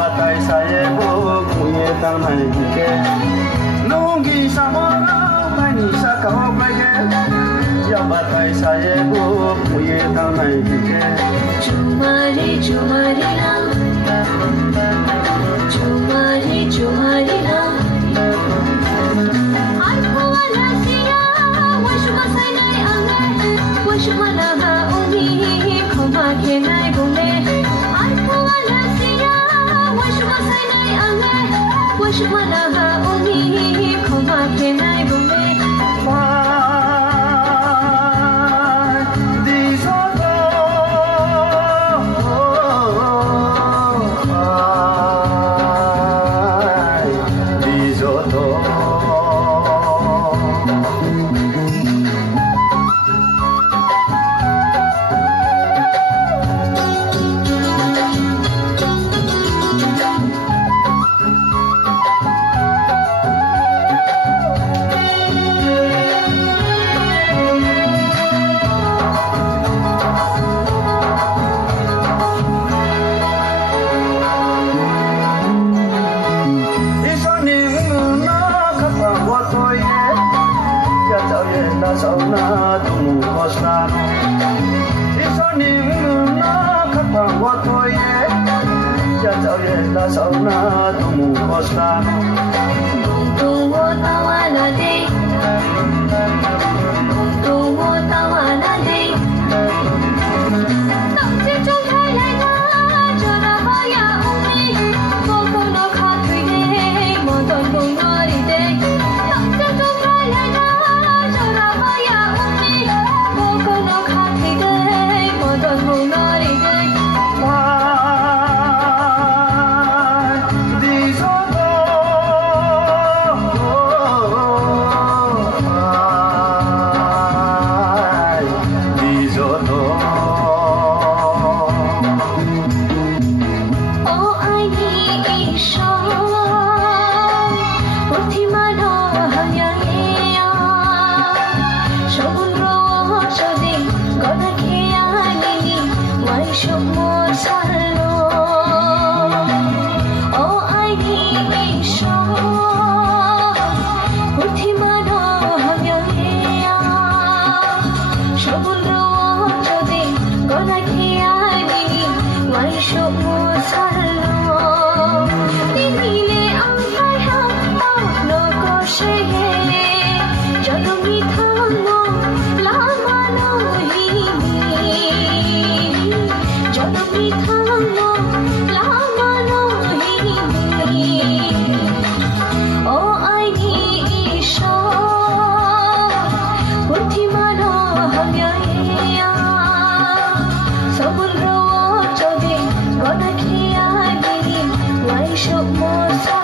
batay saya bu puye tang nai ke nungi samora mani sakau bage ya batay saya bu puye tang nai ke chumari chumari na chumari chumari na alko wala siya washu basai nai ange washu mala ha uni khoma ke nai bole alko wala siya washu basai nai ange washu mala ha uni khoma ke nai bole sauna tumu kosano isoni na kapa watoye ya tawe la sauna tumu kosano tu wotawala de tu wotawala de tamse chongai lai na jara baya umi koko no khatui de modon bongori de tamse chongai lai na Sabun rawa jadi, gonna kia diri, why show more.